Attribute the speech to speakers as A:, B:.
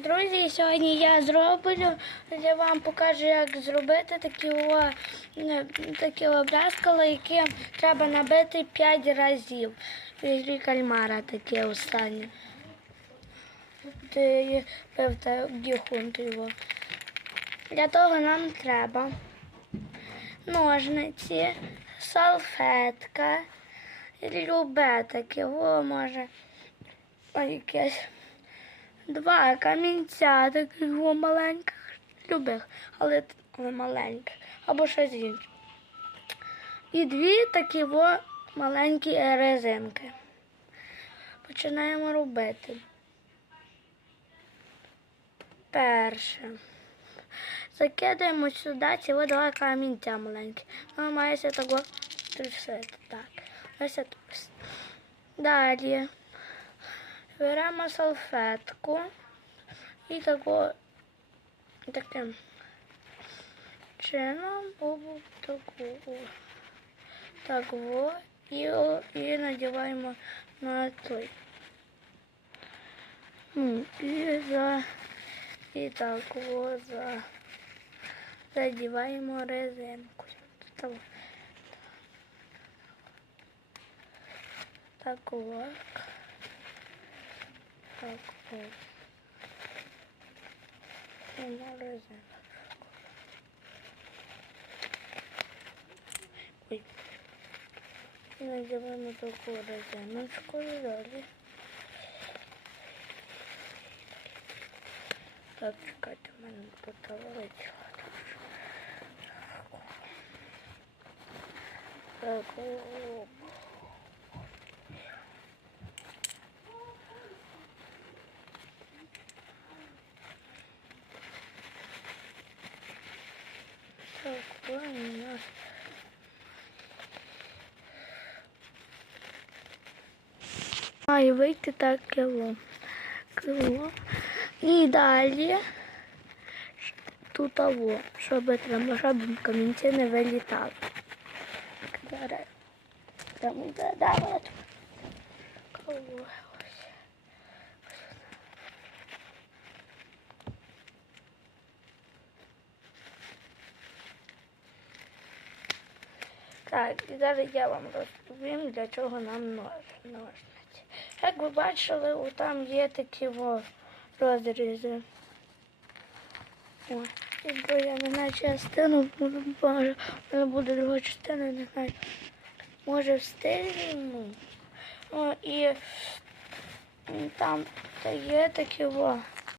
A: друзі! Сьогодні я зроблю, я вам покажу, як зробити такі, о, е, такі обрязкали, які треба набити 5 разів. І кальмара такі останні. Для того нам треба ножниці, салфетка, любе таке, о, може, якесь. Два камінця таких маленьких, любих, але, але маленьких, або щось інше. І дві такі о, маленькі резинки. Починаємо робити. Перше. Закидаємо сюди ці два камінця маленькі. Мається того трусити. Так. Ось ось. Далі. Беремо салфетку і тако, таким чином обу таку. Так во і, і надіваємо на той. Ну, І за і так во за задіваємо резинку. Так, так от. Так резинку. Ой. І надіваємо таку резиночку і далі. Так, чекайте, в мене вилетіло. Так, о. Нас. Має вийти так кіло. Кіло. І далі тут того, щоб треба, щоб камінці не вилітали. Зараз. Там задавати. Кого? Так, і зараз я вам розповім, для чого нам нож- ножниці. Як ви бачили, там є такі о, розрізи. О, якби я не знаю частину, може, вона буде друга частина, не знаю. Може встигну. О, і там та є такі о,